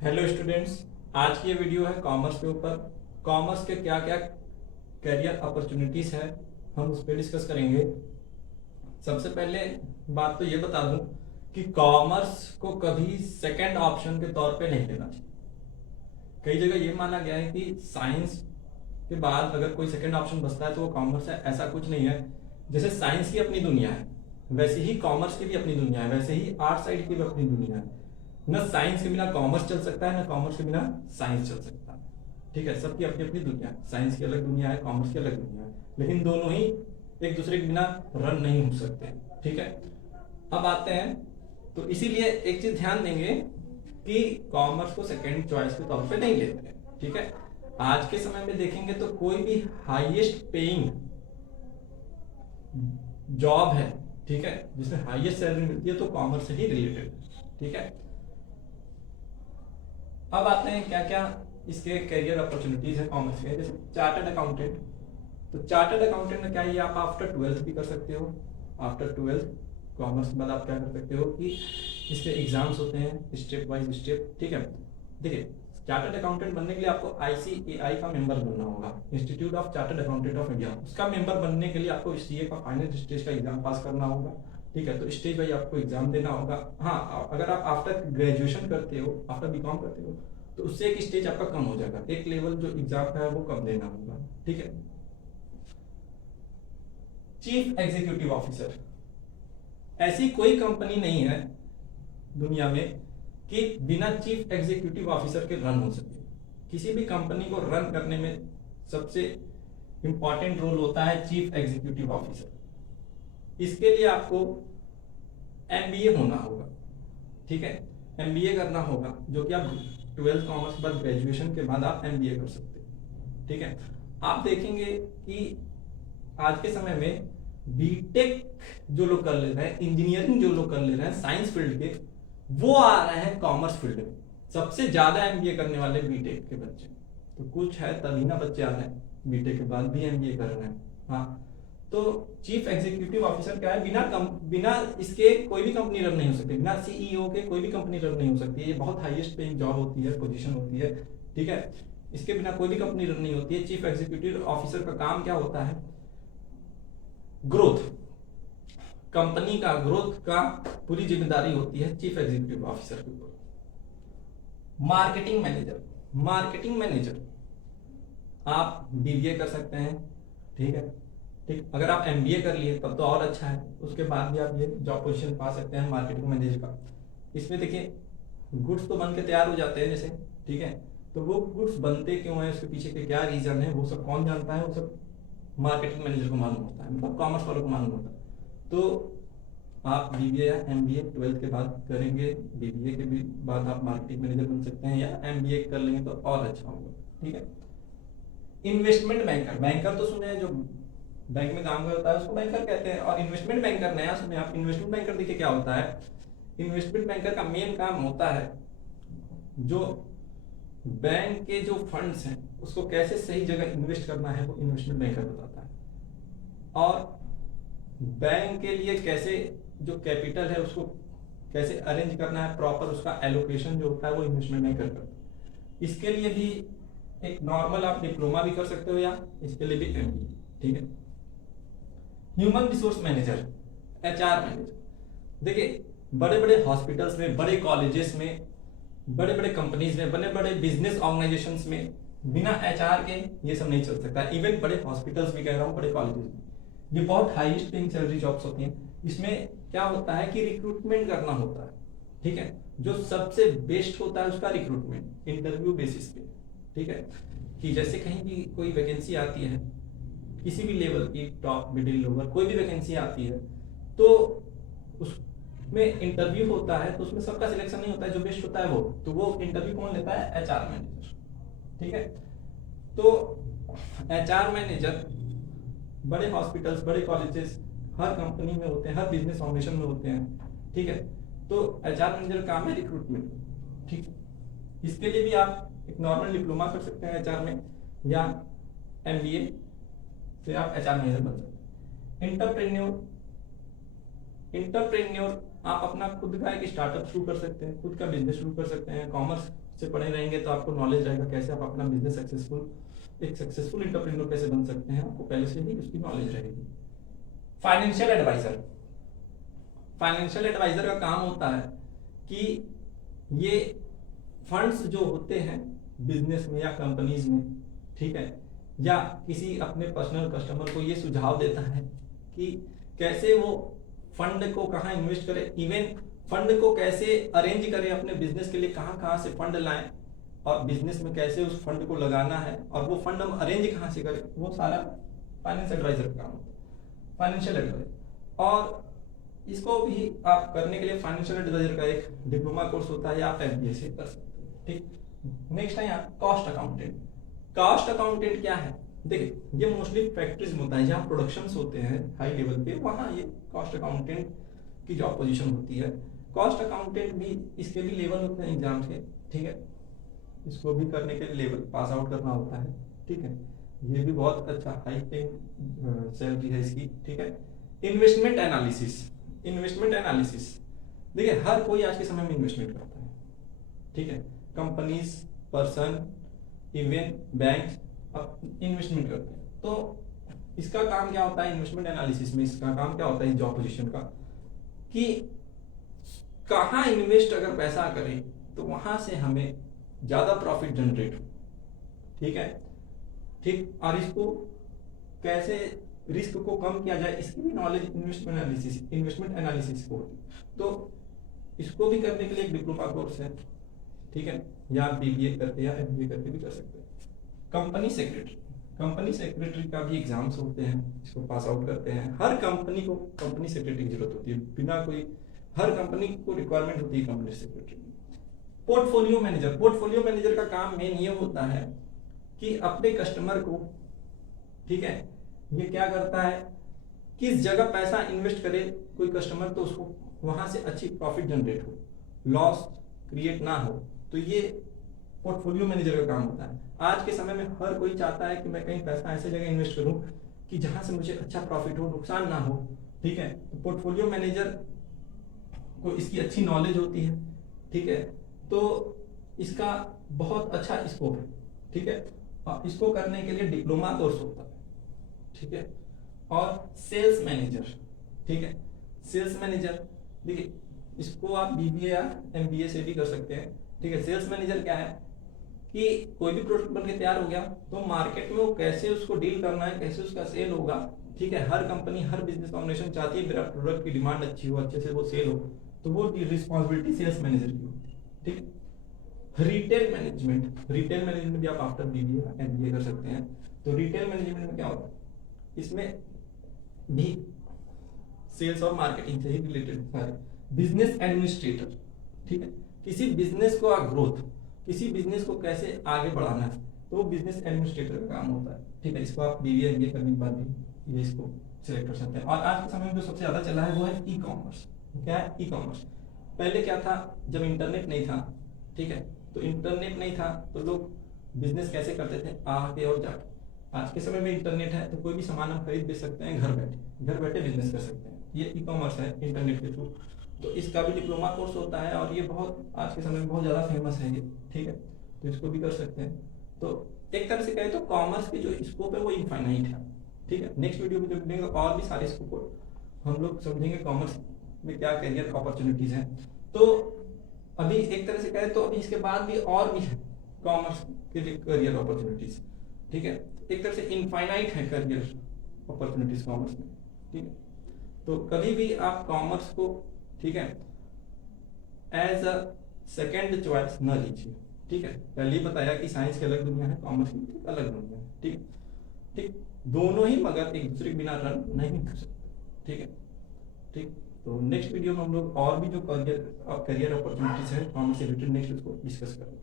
Hello students. आज की ये वीडियो है कॉमर्स के ऊपर। कॉमर्स के क्या क्या करियर अपॉर्चुनिटीज है हम उस पर डिस्कस करेंगे। सबसे पहले बात तो ये बता दूं कि कॉमर्स को कभी सेकंड ऑप्शन के तौर पे नहीं लेना चाहिए। कई जगह ये माना गया है कि साइंस के बाद अगर कोई सेकंड ऑप्शन बचता है तो वो कॉमर्स है। ऐसा कुछ नहीं है। जैसे साइंस की अपनी दुनिया है वैसे ही कॉमर्स की भी अपनी दुनिया है, वैसे ही आर्ट साइड की भी अपनी दुनिया है। न साइंस के बिना कॉमर्स चल सकता है, न कॉमर्स के बिना साइंस चल सकता है। ठीक है, सबकी अपनी अपनी दुनिया है। साइंस की अलग दुनिया है, कॉमर्स की अलग दुनिया है, लेकिन दोनों ही एक दूसरे के बिना रन नहीं हो सकते। ठीक है, अब आते हैं तो इसीलिए एक चीज ध्यान देंगे कि कॉमर्स को सेकेंड चॉइस के तौर पे नहीं लेते हैं। ठीक है, आज के समय में देखेंगे तो कोई भी हाईएस्ट पेइंग जॉब है, ठीक है, जिसमें हाईएस्ट सैलरी मिलती है तो कॉमर्स से ही रिलेटेड। ठीक है, अब आते हैं क्या क्या इसके करियर अपॉर्चुनिटीज है कॉमर्स के। जैसे चार्टर्ड अकाउंटेंट, तो चार्टर्ड अकाउंटेंट में क्या है, आप आफ्टर 12th भी कर सकते हो। आफ्टर 12th कॉमर्स के बाद आप क्या कर सकते हो कि इसके एग्जाम्स होते हैं स्टेप बाय स्टेप। ठीक है, देखिए चार्टर्ड अकाउंटेंट बनने के लिए आपको आईसीएआई का मेंबर बनना होगा, institute of chartered accountant of India. उसका मेंबर बनने के लिए आपको सीए का फाइनल स्टेज का एग्जाम पास करना होगा। ठीक है, तो स्टेज वाइज आपको एग्जाम देना होगा। हाँ, अगर आप आफ्टर ग्रेजुएशन करते हो, आफ्टर बीकॉम करते हो, तो उससे एक स्टेज आपका कम हो जाएगा, एक लेवल जो एग्जाम का है वो कम देना होगा। ठीक है, चीफ एग्जीक्यूटिव ऑफिसर, ऐसी कोई कंपनी नहीं है दुनिया में कि बिना चीफ एग्जीक्यूटिव ऑफिसर के रन हो सके। किसी भी कंपनी को रन करने में सबसे इंपॉर्टेंट रोल होता है चीफ एग्जीक्यूटिव ऑफिसर। इसके लिए आपको एमबीए होना होगा। ठीक है, एमबीए करना होगा, जो कि आप 12th कॉमर्स के बाद ग्रेजुएशन के बाद आप एमबीए कर सकते हैं। ठीक है, आप देखेंगे कि आज के समय में बीटेक जो लोग कर ले रहे हैं, इंजीनियरिंग जो लोग कर ले रहे हैं साइंस फील्ड के, वो आ रहे हैं कॉमर्स फील्ड में। सबसे ज्यादा एमबीए करने वाले बीटेक के बच्चे, तो कुछ है तभी ना बच्चे आ रहे हैं बीटेक के बाद भी एमबीए कर रहे हैं। हाँ, तो चीफ एग्जीक्यूटिव ऑफिसर क्या है, बिना इसके कोई भी कंपनी रन नहीं हो सकती, बिना सीईओ के कोई भी कंपनी रन नहीं हो सकती। ये बहुत हाईएस्ट पेइंग जॉब होती है, पोजीशन होती है। ठीक है, इसके बिना कोई भी कंपनी रन नहीं होती है। चीफ एग्जीक्यूटिव ऑफिसर का काम क्या होता है, ग्रोथ, कंपनी का ग्रोथ का पूरी जिम्मेदारी होती है चीफ एग्जीक्यूटिव ऑफिसर के ऊपर। मार्केटिंग मैनेजर, मार्केटिंग मैनेजर आप बीबीए कर सकते हैं। ठीक है, ठीक, अगर आप एमबीए कर लिए तब तो और अच्छा है, उसके बाद भी आप ये जॉब पोजीशन पा सकते हैं मार्केटिंग मैनेजर का। इसमें देखिए गुड्स तो बन के तैयार हो जाते हैं जैसे, ठीक है, तो वो गुड्स बनते क्यों है, उसके पीछे के क्या रीजन है, वो सब कौन जानता है, वो सब मार्केटिंग मैनेजर को मालूम होता है, मतलब कॉमर्स वालों को मालूम होता है। तो आप बीबीए या एमबीए 12th के बाद करेंगे, बीबीए के भी बाद आप मार्केटिंग मैनेजर बन सकते हैं, या एमबीए कर लेंगे तो और अच्छा होगा। ठीक है, इन्वेस्टमेंट बैंकर, बैंकर तो सुने हैं, जो बैंक में काम करता है उसको बैंकर कहते हैं। और इन्वेस्टमेंट बैंकर नया सुने आप। इन्वेस्टमेंट बैंकर देखिए क्या होता है, इन्वेस्टमेंट बैंकर का मेन काम होता है जो बैंक के जो फंड्स हैं उसको कैसे सही जगह इन्वेस्ट करना है, वो इन्वेस्टमेंट बैंकर बताता है। और बैंक के लिए कैसे जो कैपिटल है उसको कैसे अरेंज करना है प्रॉपर, उसका एलोकेशन जो होता है वो इन्वेस्टमेंट बैंकर करता है। इसके लिए भी एक नॉर्मल आप डिप्लोमा भी कर सकते हो, या इसके लिए भी एमबीए। ठीक है, human resource manager, HR manager, देखिए बड़े बड़े हॉस्पिटल्स में, बड़े कॉलेजेस में, बड़े बड़े कंपनीज में, बड़े बड़े बिजनेस ऑर्गेनाइजेशंस में बिना एचआर के ये सब नहीं चल सकता। इवन बड़े हॉस्पिटल्स भी कह रहा हूँ, बड़े कॉलेजेस में, ये बहुत हाईएस्ट पेइंग सैलरी जॉब्स होती हैं। इसमें क्या होता है कि रिक्रूटमेंट करना होता है। ठीक है, जो सबसे बेस्ट होता है उसका रिक्रूटमेंट इंटरव्यू बेसिस पे। ठीक है, कि जैसे कहीं भी कोई वैकेंसी आती है, किसी भी लेवल की, टॉप मिडिल लोअर कोई भी वैकेंसी आती है, तो उसमें इंटरव्यू होता है, तो उसमें सबका सिलेक्शन नहीं होता है, जो बेस्ट होता है वो, तो वो इंटरव्यू कौन लेता है, एचआर मैनेजर। ठीक है, तो एचआर मैनेजर बड़े हॉस्पिटल्स, बड़े कॉलेजेस, हर कंपनी में होते हैं, हर बिजनेस ऑर्गेनाइजेशन में होते हैं। ठीक है, तो एचआर मैनेजर काम है रिक्रूटमेंट। ठीक, इसके लिए भी आप एक नॉर्मल डिप्लोमा कर सकते हैं एचआर में, या एमबीए से आप एचआर मैनेजर बन सकते हैं। इंटरप्रेन्योर, इंटरप्रेन्योर आप अपना खुद का एक स्टार्टअप शुरू कर सकते हैं, खुद का बिजनेस शुरू कर सकते हैं। कॉमर्स से पढ़े रहेंगे तो आपको नॉलेज रहेगा कैसे आप अपना बिजनेस एक सक्सेसफुल एंटरप्रेन्योर कैसे बन सकते हैं, आपको पहले से ही उसकी नॉलेज रहेगी। फाइनेंशियल एडवाइजर, फाइनेंशियल एडवाइजर का काम होता है कि ये फंड्स जो होते हैं बिजनेस में या कंपनीज में, ठीक है, या किसी अपने पर्सनल कस्टमर को ये सुझाव देता है कि कैसे वो फंड को कहाँ इन्वेस्ट करे, इवन फंड को कैसे अरेंज करें अपने बिजनेस के लिए, कहाँ कहाँ से फंड लाएं और बिजनेस में कैसे उस फंड को लगाना है और वो फंड हम अरेंज कहाँ से करें, वो सारा फाइनेंस एडवाइजर का काम होता है, फाइनेंशियल एडवाइजर। और इसको भी आप करने के लिए फाइनेंशियल एडवाइजर का एक डिप्लोमा कोर्स होता है या आप MBA से कर सकते हैं, ठीक। नेक्स्ट है यहाँ कॉस्ट अकाउंटेंट। कॉस्ट अकाउंटेंट क्या है, देखिए ये मोस्टली फैक्ट्रीज में होता है जहाँ प्रोडक्शंस होते हैं हाई लेवल पे, वहाँ ये कॉस्ट अकाउंटेंट की जॉब पोजीशन होती है। कॉस्ट अकाउंटेंट भी इसके भी लेवल होते हैं एग्जाम के, ठीक है, इसको भी करने के लिए लेवल पास आउट करना होता है, ठीक है। ये भी बहुत अच्छा हाई पेइंग सैलरी है इसकी, ठीक है। इन्वेस्टमेंट एनालिसिस, इन्वेस्टमेंट एनालिसिस देखिए हर कोई आज के समय में इन्वेस्टमेंट करता है, ठीक है, companies, person, even bank investment करते हैं। तो इसका काम क्या होता है, इन्वेस्टमेंट एनालिसिस में इसका काम क्या होता है जॉब पोजीशन का, कि कहाँ इन्वेस्ट अगर पैसा करें तो वहां से हमें ज्यादा प्रॉफिट जनरेट हो, ठीक है, ठीक, और इसको कैसे रिस्क को कम किया जाए इसकी भी नॉलेज इन्वेस्टमेंट एनालिसिस को होती है। तो इसको भी करने के लिए एक डिप्लोमा कोर्स है, ठीक है, या आप BBA करके या MBA करके भी कर सकते हैं। कंपनी सेक्रेटरी, कंपनी सेक्रेटरी का भी एग्जाम्स होते हैं, इसको पास आउट करते हैं। हर कंपनी को कंपनी सेक्रेटरी की जरूरत होती है, बिना कोई, हर कंपनी को रिक्वायरमेंट होती है company secretary. Portfolio manager, portfolio manager का काम मेन ये होता है कि अपने कस्टमर को, ठीक है, ये क्या करता है, किस जगह पैसा इन्वेस्ट करे कोई कस्टमर तो उसको वहां से अच्छी प्रॉफिट जनरेट हो, लॉस क्रिएट ना हो, तो ये पोर्टफोलियो मैनेजर का काम होता है। आज के समय में हर कोई चाहता है कि मैं कहीं पैसा ऐसे जगह इन्वेस्ट करूं कि जहां से मुझे अच्छा प्रॉफिट हो, नुकसान ना हो, ठीक है। तो पोर्टफोलियो मैनेजर को इसकी अच्छी नॉलेज होती है, ठीक है, तो इसका बहुत अच्छा स्कोप है, ठीक है, और इसको करने के लिए डिप्लोमा कोर्स होता है, ठीक है। और सेल्स मैनेजर, ठीक है, सेल्स मैनेजर देखिए इसको आप BBA या MBA से भी कर सकते हैं, ठीक है। सेल्स मैनेजर क्या है कि कोई भी प्रोडक्ट बनके तैयार हो गया तो मार्केट में वो कैसे उसको डील करना है, कैसे उसका सेल होगा, ठीक है। हर कंपनी, हर बिजनेस ऑर्गेनाइजेशन चाहती है मेरा प्रोडक्ट की डिमांड अच्छी हो, अच्छे से वो सेल हो, तो वो रिस्पॉन्सिबिलिटी सेल्स मैनेजर की होती है, ठीक है। रिटेल मैनेजमेंट, रिटेल मैनेजमेंट भी आप आफ्टर BBA या MBA कर सकते हैं। तो रिटेल मैनेजमेंट में क्या होता है, इसमें भी सेल्स और मार्केटिंग से ही रिलेटेड सारे। बिजनेस एडमिनिस्ट्रेटर, ठीक है, किसी बिजनेस को ग्रोथ, किसी बिजनेस को कैसे आगे बढ़ाना है, तो वो बिजनेस एडमिनिस्ट्रेटर का काम होता है, ठीक है। इसको आप BBA MBA करने के बाद भी ये इसको सिलेक्ट कर सकते हैं। और आज के समय में जो सबसे ज्यादा चला है वो है ई-कॉमर्स। क्या है ई-कॉमर्स, पहले क्या था, जब इंटरनेट नहीं था, ठीक है, तो इंटरनेट नहीं था तो लोग बिजनेस कैसे करते थे, आके और जाके। आज के समय में इंटरनेट है तो कोई भी सामान हम खरीद बेच सकते हैं, घर बैठे बिजनेस कर सकते हैं, ये ई-कॉमर्स है इंटरनेट के थ्रू। तो इसका भी डिप्लोमा कोर्स होता है और ये बहुत आज के समय में बहुत ज़्यादा फेमस है ये, ठीक है, तो इसको भी कर सकते हैं। तो एक तरह से कहें तो कॉमर्स की जो स्कोप है वो इनफाइनाइट है, ठीक है। नेक्स्ट वीडियो में जब मिलेंगे और भी सारे स्कोप हम लोग समझेंगे कॉमर्स में क्या करियर अपॉर्चुनिटीज हैं। तो अभी एक तरह से कहें तो अभी इसके बाद भी और भी है कॉमर्स के लिए करियर अपॉर्चुनिटीज, ठीक है। एक तरह से इनफाइनाइट है करियर अपॉर्चुनिटीज कॉमर्स में, ठीक है। तो कभी भी आप कॉमर्स को, ठीक है, एज अ सेकेंड चॉइस न लीजिए, ठीक है। पहले ही बताया कि साइंस की अलग दुनिया है, कॉमर्स की अलग दुनिया है, ठीक ठीक, दोनों ही मगर एक दूसरे के बिना रन नहीं कर सकते, ठीक है, ठीक। तो नेक्स्ट वीडियो में हम लोग और भी जो करियर अपॉर्चुनिटीज है कॉमर्स से रिलेटेड नेक्स्ट उसको डिस्कस करेंगे।